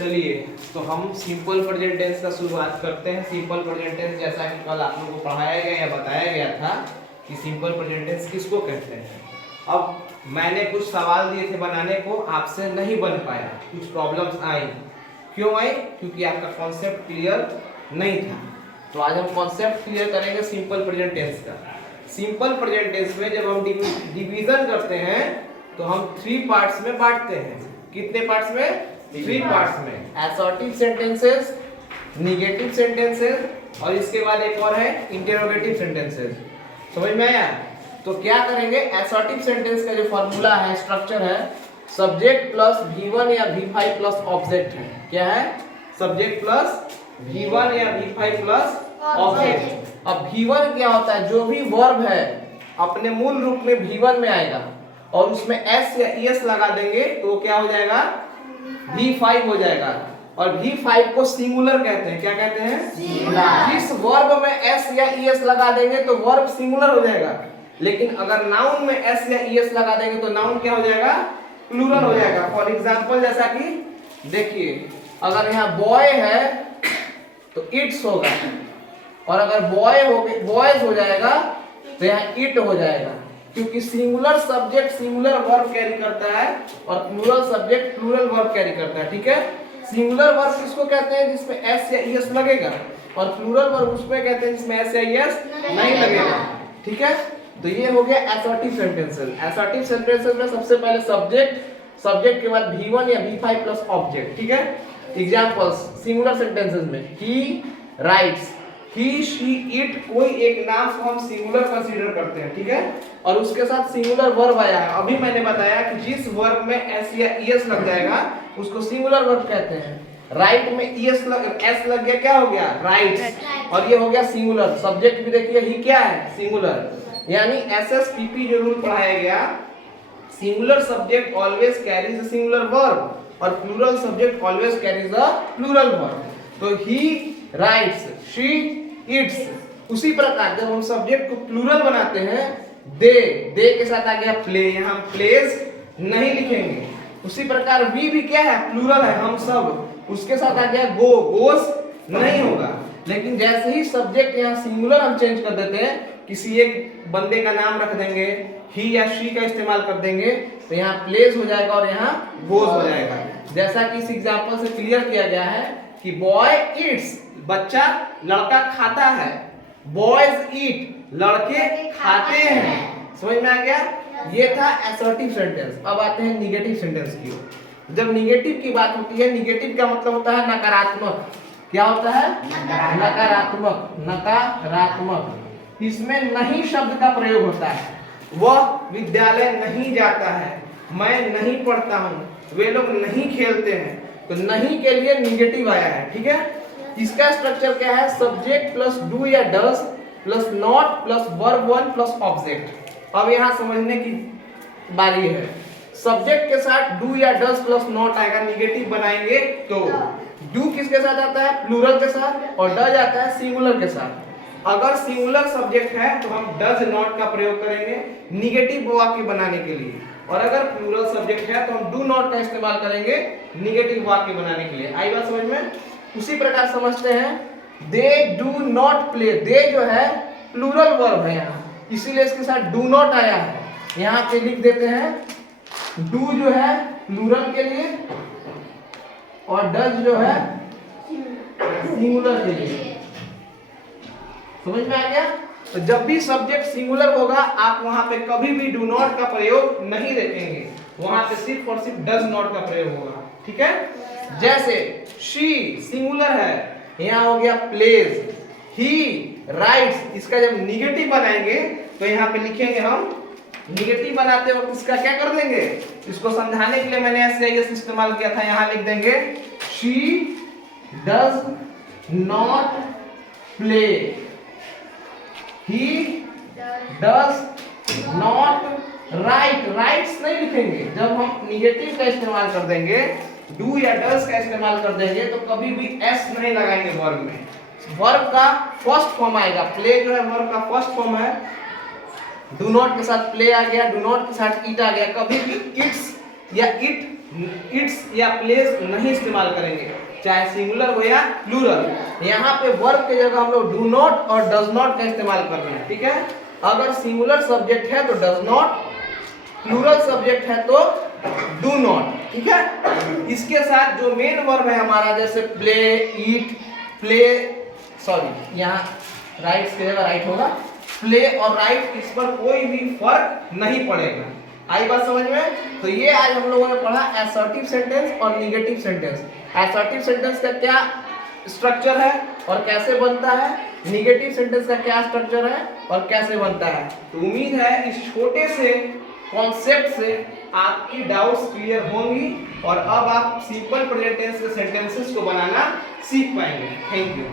चलिए तो हम सिंपल प्रेजेंट टेंस का शुरुआत करते हैं। सिंपल प्रेजेंट टेंस जैसा कि कल आप लोगों को पढ़ाया गया या बताया गया था कि सिंपल प्रेजेंट टेंस किसको कहते हैं। अब मैंने कुछ सवाल दिए थे बनाने को, आपसे नहीं बन पाया, कुछ प्रॉब्लम्स आई। क्यों आई? क्योंकि आपका कॉन्सेप्ट क्लियर नहीं था। तो आज हम कॉन्सेप्ट क्लियर करेंगे सिंपल प्रेजेंट टेंस का। सिंपल प्रेजेंट टेंस में जब हम डिवीजन करते हैं तो हम 3 पार्ट्स में बांटते हैं। कितने पार्ट्स में? 3 पार्ट्स में। असर्टिव सेंटेंसेस, निगेटिव सेंटेंसेस और इसके बाद एक और है इंटरोगेटिव सेंटेंसेस। समझ में आया? तो क्या करेंगे, असर्टिव सेंटेंस का जो फॉर्मूला है, स्ट्रक्चर है, सब्जेक्ट प्लस V1 या V5 प्लस ऑब्जेक्ट है। क्या है? सब्जेक्ट प्लस V1 या V5 प्लस ऑब्जेक्ट। अब V1 क्या होता है? जो भी वर्ब है अपने मूल रूप में V1 में आएगा और उसमें S या ES लगा देंगे तो क्या हो जाएगा? V5 हो जाएगा। और V5 को सिंगुलर कहते हैं। क्या कहते हैं? सिंगुलर। जिस वर्ब में S या ES लगा देंगे तो वर्ब सिंगुलर हो जाएगा, लेकिन अगर नाउन में S या ES लगा देंगे तो नाउन क्या हो जाएगा? प्लूरल हो जाएगा। फॉर एग्जांपल जैसा कि देखिए, अगर यहाँ बॉय है तो इट्स होगा, और अगर बॉयज हो जाएगा तो यहाँ इट हो जाएगा, क्योंकि singular subject singular verb carry करता है और plural subject plural verb carry करता है। ठीक है? सिंगुलर वर्ब किसको कहते हैं? जिसमें S या ES लगेगा, और प्लूरल वर्ब उसमें कहते हैं जिसमें S या ES नहीं लगेगा। ठीक है? तो ये हो गया असर्टिव सेंटेंसेस। असर्टिव सेंटेंसेस में सबसे पहले सब्जेक्ट के बाद V1 या V5 प्लस ऑब्जेक्ट। ठीक है? एग्जांपल्स सिंगुलर सेंटेंसेस में ही राइट्स, ही शी इट, कोई एक नाम को हम सिंगुलर कंसीडर करते हैं। ठीक है? और उसके साथ सिंगुलर वर्ब आया है। अभी मैंने बताया कि जिस वर्ब में S या ES लग जाएगा उसको सिंगुलर वर्ब कहते हैं। राइट में S लग गया, क्या हो गया? राइट्स। और ये हो गया सिंगुलर। सब्जेक्ट भी देखिए ही क्या है? सिंगुलर। यानी SSPP जो रूल पढ़ाया गया, singular subject always carries a singular verb और plural subject always carries a plural verb. तो ही राइट्स, शी इट्स। उसी प्रकार जब हम सब्जेक्ट को प्लूरल बनाते हैं, दे के साथ आ गया प्ले, यहाँ हम प्लेज नहीं लिखेंगे। उसी प्रकार वी भी क्या है? प्लूरल है, हम सब। उसके साथ आ गया गोस नहीं होगा। लेकिन जैसे ही सब्जेक्ट यहाँ सिंगुलर हम चेंज कर देते हैं, किसी एक बंदे का नाम रख देंगे, ही या शी का इस्तेमाल कर देंगे, तो यहाँ प्लेस हो जाएगा और यहाँ गोज हो जाएगा। जैसा कि इस एग्जांपल से क्लियर किया गया है कि बॉय ईट्स, बच्चा लड़का खाता है, बॉयज ईट, लड़के खाते हैं। समझ में आ गया? ये था असर्टिव सेंटेंस। अब आते हैं निगेटिव सेंटेंस की ओर। जब निगेटिव की बात होती है, निगेटिव का मतलब होता है नकारात्मक। क्या होता है? नकारात्मक। नकारात्मक। इसमें नहीं शब्द का प्रयोग होता है। वह विद्यालय नहीं जाता है, मैं नहीं पढ़ता हूँ, वे लोग नहीं खेलते हैं। तो नहीं के लिए निगेटिव आया है। ठीक है? इसका स्ट्रक्चर क्या है? सब्जेक्ट प्लस डू या does plus not plus verb 1 plus object. अब यहाँ समझने की बारी है। सब्जेक्ट के साथ डू या डज प्लस नॉट आएगा, निगेटिव बनाएंगे तो डू किसके साथ आता है? प्लूरल के साथ, और डज आता है सिंगुलर के साथ। अगर सिंगुलर सब्जेक्ट है तो हम डज नॉट का प्रयोग करेंगे निगेटिव वाक्य बनाने के लिए, और अगर प्लूरल सब्जेक्ट है तो हम डू नॉट का इस्तेमाल करेंगे निगेटिव वाक्य बनाने के लिए। आई बात समझ में? उसी प्रकार समझते हैं, दे डू नॉट प्ले। दे जो है प्लूरल वर्ब है यहाँ, इसीलिए इसके साथ डू नॉट आया है। यहाँ पे लिख देते हैं डू जो है प्लूरल के लिए और डज जो है सिंगुलर के लिए। समझ में आ गया? तो जब भी सब्जेक्ट सिंगुलर होगा, आप वहां पे कभी भी डू नॉट का प्रयोग नहीं देखेंगे, वहां पे सिर्फ और सिर्फ डज नॉट का प्रयोग होगा। ठीक है? जैसे शी सिंगुलर है, यहाँ हो गया प्लेज। ही राइट्स, इसका जब निगेटिव बनाएंगे तो यहाँ पे लिखेंगे हम, निगेटिव बनाते वक्त इसका क्या कर देंगे? इसको समझाने के लिए मैंने SIS इस्तेमाल किया था। यहाँ लिख देंगे she does not play, he does not write। Rights नहीं लिखेंगे। जब हम निगेटिव का इस्तेमाल कर देंगे, डू या डज का इस्तेमाल कर देंगे, तो कभी भी S नहीं लगाएंगे वर्ब में। वर्ब का फर्स्ट फॉर्म आएगा। प्ले जो है वर्ब का फर्स्ट फॉर्म है। डू नॉट के साथ प्ले आ गया, डू नॉट के साथ इट आ गया। कभी भी इट्स या इट इट्स या प्लेस नहीं इस्तेमाल करेंगे, चाहे सिंगुलर हो या प्लूरल। यहाँ पे वर्ब की जगह हम लोग डू नॉट और डज नॉट का इस्तेमाल कर रहे हैं, ठीक है। अगर सिंगुलर सब्जेक्ट है तो डज नॉट, प्लूरल सब्जेक्ट है तो डू नॉट, ठीक है। इसके साथ जो मेन वर्ब है हमारा, जैसे प्ले, ईट, प्ले, सॉरी यहाँ राइट की जगह राइट होगा, प्ले और राइट, इस पर कोई भी फर्क नहीं पड़ेगा। आई बात समझ में? तो ये आज हम लोगों ने पढ़ा असर्टिव सेंटेंस और निगेटिव सेंटेंस। असर्टिव सेंटेंस का क्या स्ट्रक्चर है और कैसे बनता है, निगेटिव सेंटेंस का क्या स्ट्रक्चर है और कैसे बनता है। तो उम्मीद है इस छोटे से कॉन्सेप्ट से आपकी डाउट्स क्लियर होंगी और अब आप सिंपल प्रेजेंट टेंस के सेंटेंसेस को बनाना सीख पाएंगे। Thank you.